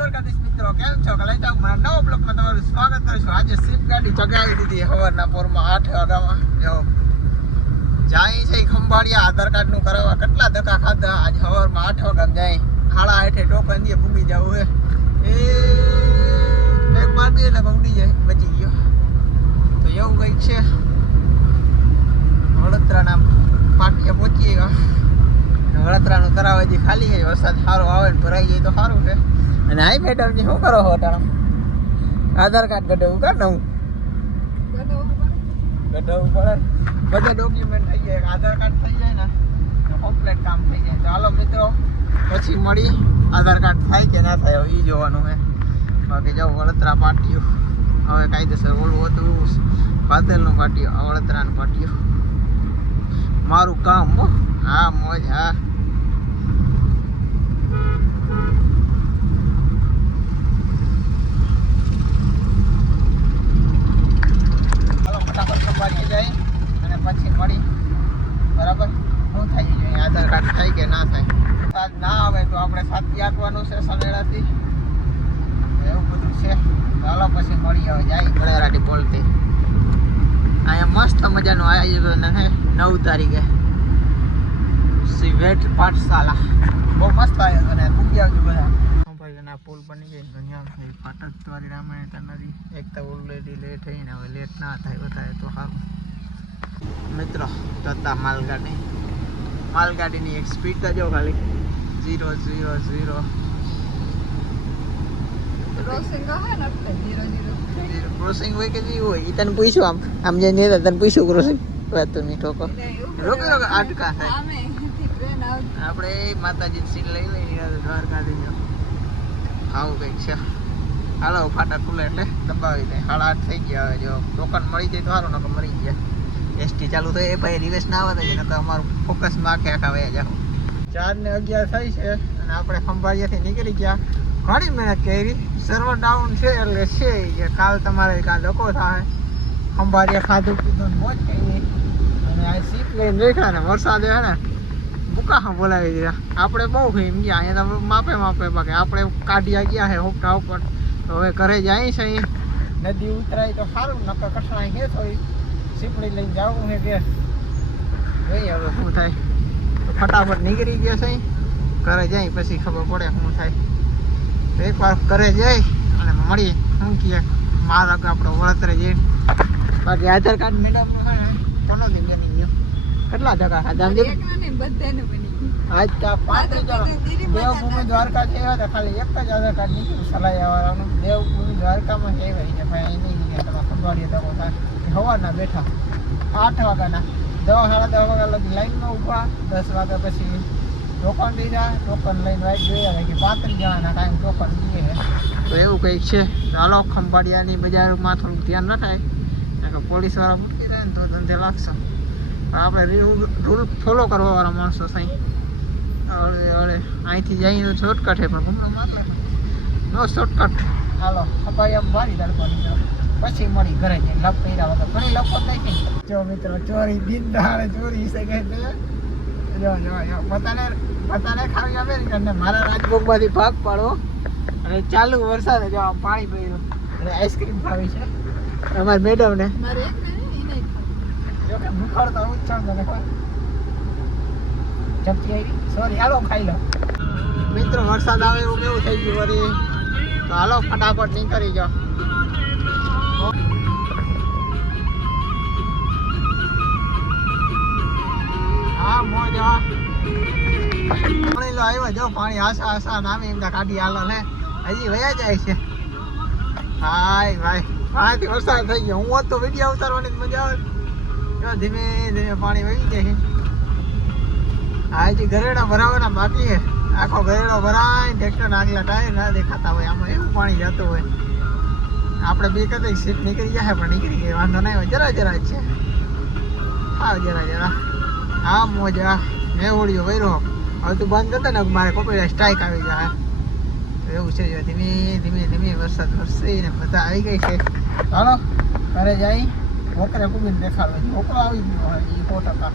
દ્વારકાધીશ મિત્રો તમારું સ્વાગત કરું આજે સ્વિફ્ટ ગાડી ચગાવી દીધી સવારના પોરમાં આઠ વાગ્યામાં. જો, જાય ખંભાળિયા. આધાર કાર્ડનું કરાવવા કેટલા ધક્કા ખાધા? આજ સવારમાં આઠ વાગ્યા જાય. હાડા આઠે ટોકન દે ભૂગી જવું એ બેગ માર દે ઉડી જાય. બચી ગયો. તો એવું કંઈક છે. વડોદરાના પાટિયા પહોંચી ગયા. વડોદરાનું કરાવે હજી ખાલી છે, વરસાદ સારો આવે ને ભરાઈ જાય તો સારું છે. અને આઈ મેડમની શું કરો છો અટાણા? આધાર કાર્ડ કઢાવું કર નવું કઢાવવું પડે ને. બધા ડોક્યુમેન્ટ થઈ જાય આધાર કાર્ડ થઈ જાય ને, તો કામ થઈ જાય. ચાલો મિત્રો, પછી મળી આધાર કાર્ડ થાય કે ના થાય એ જોવાનું છે. બાકી જાઓ, વળતરા પાટિયું હવે કાયદેસર ઓલું હતું પાતલનું પાટિયું વળતરાનું પાટિયું મારું કામ હો. હા, મોજ, હા ચાલો ફટાફટ સંભાળીએ જાય અને પછી મળી બરાબર શું થાય જોઈએ આધાર કાર્ડ થાય કે ના થાય. ના આવે તો આપણે સાથી આપવાનું છે સનેડાથી એવું બધું છે. ચાલો પછી મળી આવે, જાય ગળેરાટી બોલતી. અહીંયા મસ્ત મજાનું આયોજન હે, નવ તારીખે. સિવેટ પાઠશાલા બહુ મસ્ત આયોજન હે પૂગી આવજો બધા. પુલ બની ગઈ ઘણી ફાટક દ્વારી રામાયણ નદી. એક તો લેટ થઈ હવે લેટ ના થાય, વધારે તો સારું. મિત્રો જતા માલગાડી. માલગાડીની એક સ્પીડ તો જો ખાલી. ઝીરો ઝીરો ઝીરો ક્રોસિંગ હોય કે જે હોય એ તને પૂછ્યું આમ. આમ જઈને તને પૂછ્યું ક્રોસિંગ વાત તો નહીં ઠોકો. રોકે રોકે આટકા થાય. આપણે માતાજી સીટ લઈ લઈ દ્વારકાથી જો આવું કંઈક છે. હાલો ફાટા ખુલે એટલે દબાવી દે. સાડા આઠ થઈ ગયા હવે જો. ટોકન મળી જાય તો સારું નકર મરી ગયા. એસટી ચાલુ થઈ એ ભાઈ રિવેશ ના આવે તો નકર અમારું ફોકસ આખે આખા વયા જાવ ચાર ને અગિયાર થઈ છે અને આપણે ખંભાળિયાથી નીકળી ગયા. ઘણી મહેનત કરી. સર્વર ડાઉન છે એટલે છે કે કાલ તમારે કાલ લોકો થાય. ખંભાળિયા ખાધું પીધું મોજ કરી. અને આ સીટ લઈને બેઠા ને વરસાદ હે ને બુકા બોલાવી દીધા. આપણે બહુ એમ ગયા. અહીંયા તો માપે માપે બાકી આપણે કાઢ્યા ગયા છે હોપટા ઉપર. તો હવે ઘરે જાય છે અહીં. નદી ઉતરાય તો સારું, નકર કઠણાઈ હે થોડી. સીપડી લઈને જવું છે કે? જોઈએ હવે શું થાય? ફટાફટ નીકળી ગયો છે. ઘરે જાય પછી ખબર પડે શું થાય. એકવાર ઘરે જઈ અને મળીએ. શું કહે? મારા આપણો વળતરે જઈને બાકી આધાર કાર્ડ મેડમ કોનો દી બની ગયો. કેટલા ટકા? ખાધા આમ જો આજ તો જણા દેવભૂમિ દ્વારકા છે ખાલી એક જ આધાર કાર્ડ નીકળ્યું સલાહ આવવાનું દેવભૂમિ દ્વારકામાં છે ભાઈ ને ભાઈ નહીં ગયા તમે ખંભાળીએ તકો થાય. હવાના બેઠા. આઠ વાગ્યાના. દવા સાડા દસ વાગ્યા લગી લાઈનમાં ઊભા. દસ વાગ્યા પછી ટોકન દીધા ટોકન લઈને વાઈટ જોયા કે પાંત્રીસ જવાના કાંઈ ટોકન દઈએ તો એવું કંઈક છે. ચાલો ખંભાળિયાની બજારમાં થોડુંક ધ્યાન ન થાય. કારણ કે પોલીસવાળા મૂકી જાય ને તો ધંધે લાગશે. આપણે રૂલ ફોલો કરવા વાળા માણસો સાઈ. અરે અરે અહીંથી જઈને શોર્ટકટ છે પણ ઘૂમરો મારે નો શોર્ટકટ હાલો ખપાઈ આમ મારી તડકોની તો પછી મળી ઘરે જઈને લપ કર્યા વગર. ઘણી લપો થઈ ગઈ. જો મિત્રો ચોરી દિન દહાડે ચોરી શકે કે જો જો જો. પોતાને પોતાને ખાવી અમેરિકન ને મારા રાજભોગમાંથી ભાગ પાડો. અને ચાલુ વરસાદ જો પાણી પડ્યું અને આઈસ્ક્રીમ ખાવી છે. અમારી મેડમ ને જો કે ભૂખડ તો હું જ છું ચપટી આવી. સોરી હાલો ખાઈ લો. મિત્રો વરસાદ આવે એવું કેવું થઈ ગયું વળી? તો હાલો ફટાફટ નીકળી જાઓ. આવ્યો જો, પાણી આશા આશા નામે કાઢી હાલો ને. હજી વયા જાય છે. હાય, ભાઈ. પાંચ વરસાદ થઈ ગયો. હું તો વીડિયો ઉતારવાની મજા આવે. ધીમે ધીમે પાણી વહી જાય આ હજી ગરેડા ભરાવાના બાકી આખો ગરેડો ભરાય ટ્રેક્ટર આગલા ટાયર ના દેખાતા હોય. આમાં એવું પાણી જતું હોય. આપણે બે કદાચ સીટ નીકળી જશે પણ નીકળી ગઈ વાંધો નહીં હોય. જરા જરા છે. હા, જરા જરા. હા, મોજા. મેં હોળીઓ કર્યો. હવે તું બંધ કરતા ને, મારે કોપી સ્ટ્રાઇક આવી જાય એવું છે ધીમે ધીમે ધીમે વરસાદ વરસે ને બધા આવી ગઈ છે. ચાલો ઘરે જાય. વોકરે કુમીને દેખાડો. વોકરો આવી ગયો હોય એ ટકા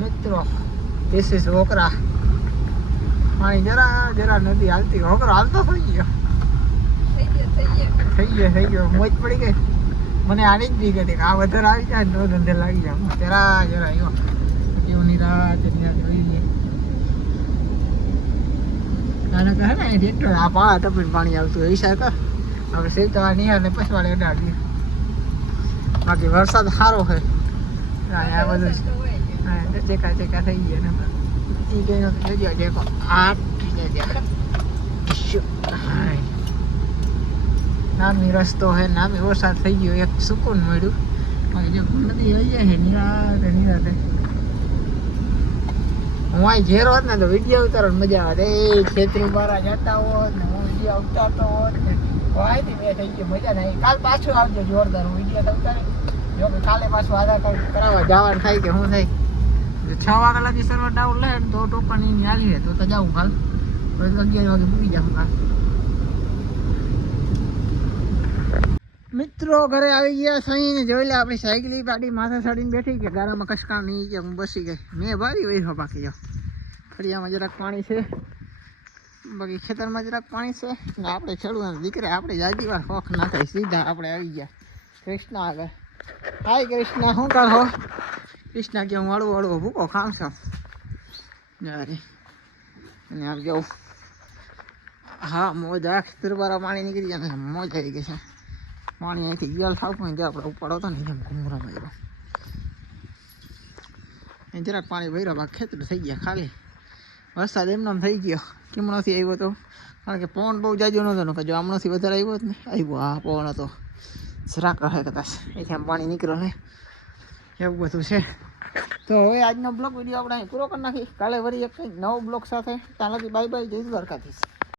મિત્રો ધીસ ઇઝ વોકરા પાણી જરા જરા નદી હાલતી હોકરો હાલતો થઈ ગયો. ગયો થઈ ગયો. મોજ પડી ગઈ. મને આની જ બીક હતી આ વધારે આવી જાય તો ધંધે લાગી જાય. જરા જરા આવ્યો કેવું રાત જોઈ લે. કહે ને આ ટપીને પાણી આવતું હોય કર આપણે સેવતા નિહાર પછી પછવાડે અડાડીએ. બાકી વરસાદ સારો છે. આ બધું હા ચેકા ચેકા થઈ ગયા થઈ ગયો દેખો આ નામી રસ્તો હે, નામી વરસાદ થઈ ગયો, એક સુકૂન મળ્યું. બાકી જો નદી આવી જાય છે નિરાતે નિરાતે. હું અહીં ઘેર હોત ને તો વીડિયો ઉતારવાની મજા આવે. એ ખેતરી બારા જતા હોત ને હું વીડિયો ઉતારતો હોત ને વાયથી બે થઈ ગઈ મજા નહીં કાલ પાછું આવજો જોરદાર, હું વીડિયો તો ઉતારે જો કે કાલે પાછું આધાર કાર્ડ કરાવવા જવાનું થાય કે શું થાય? છ વાગ્યા લગી સર્વર ડાઉન લે તો ટોકન એની રહે તો તો જાઉં કાલ તો અગિયાર વાગે પૂરી જાઉં કાલ. મિત્રો, ઘરે આવી ગયા સહી જોઈ લે, આપણી સાયકલ ગાડી માથે ચડીને બેઠી કે ગારામાં કસકા નહીં કે હું બસી ગઈ. મેં ભારી વહી બાકી જાઓ ફળિયામાં જરાક પાણી છે. બાકી ખેતરમાં જરાક પાણી છે. આપણે ખેડૂત દીકરા, આપણે જાજી વાર શોખ ના થાય. સીધા આપણે આવી ગયા. કૃષ્ણ આગળ. હાય કૃષ્ણ, શું કરો કૃષ્ણ કે હું હળવો હળવો ભૂકો ખામ છું. જારે અને આમ જવું હા, મોજ આખ દરબારા પાણી નીકળી ગયા મોજ આવી ગઈ છે. પાણી અહીંથી ગિયાલ પણ ત્યાં આપણે ઉપાડો હતો ને અહીંયા ઘૂમરામાં આવ્યો અહીં જરાક પાણી ભર્યા, બાકી ખેતર થઈ ગયા ખાલી. વરસાદ એમનામ થઈ ગયો. કેમ આવ્યો તો. કારણ કે પવન બહુ જાજો નહોતો ને જો આમણોથી વધારે આવ્યો જ ને આવ્યો હા પવન હતો. જરાક રહે કદાચ. અહીંથી આમ પાણી નીકળે ને એવું બધું છે. તો હવે આજનો બ્લોગ વીડિયો આપણે અહીં પૂરો કરી નાખી કાલે વળી એક નવો બ્લોગ સાથે. ત્યાં લગી બાય બાય જય દ્વારકાધીશ.